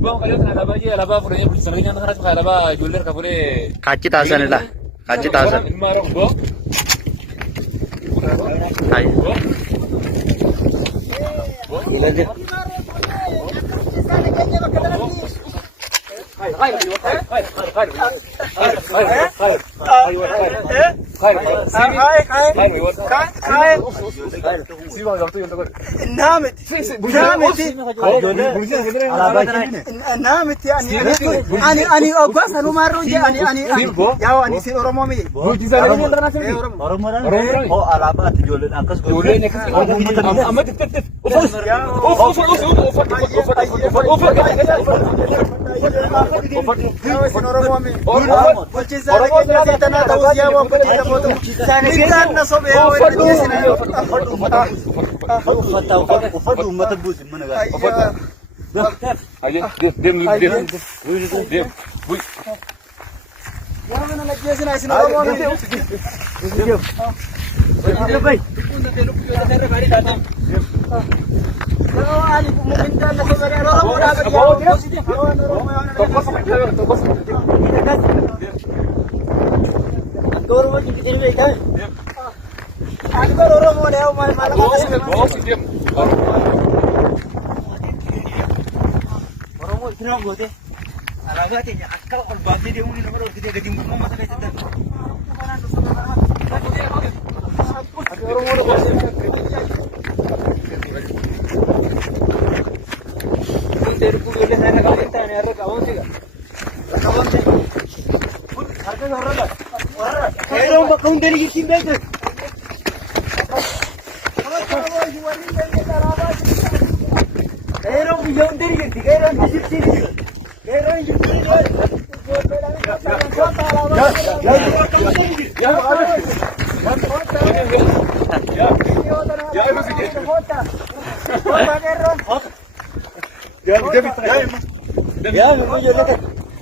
Gurbaan qalyoota alaabaa jee alaabaa fudhanii bulchisanii kan kanatti alaabaa ijoollee harka fuudhee. Kachi taasanidha. Kachi taasan. Ilmaa gurbaa. Hai.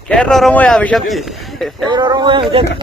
Kerro Oromoo yaa bishabdi. Kerro Oromoo yaa bishabdi.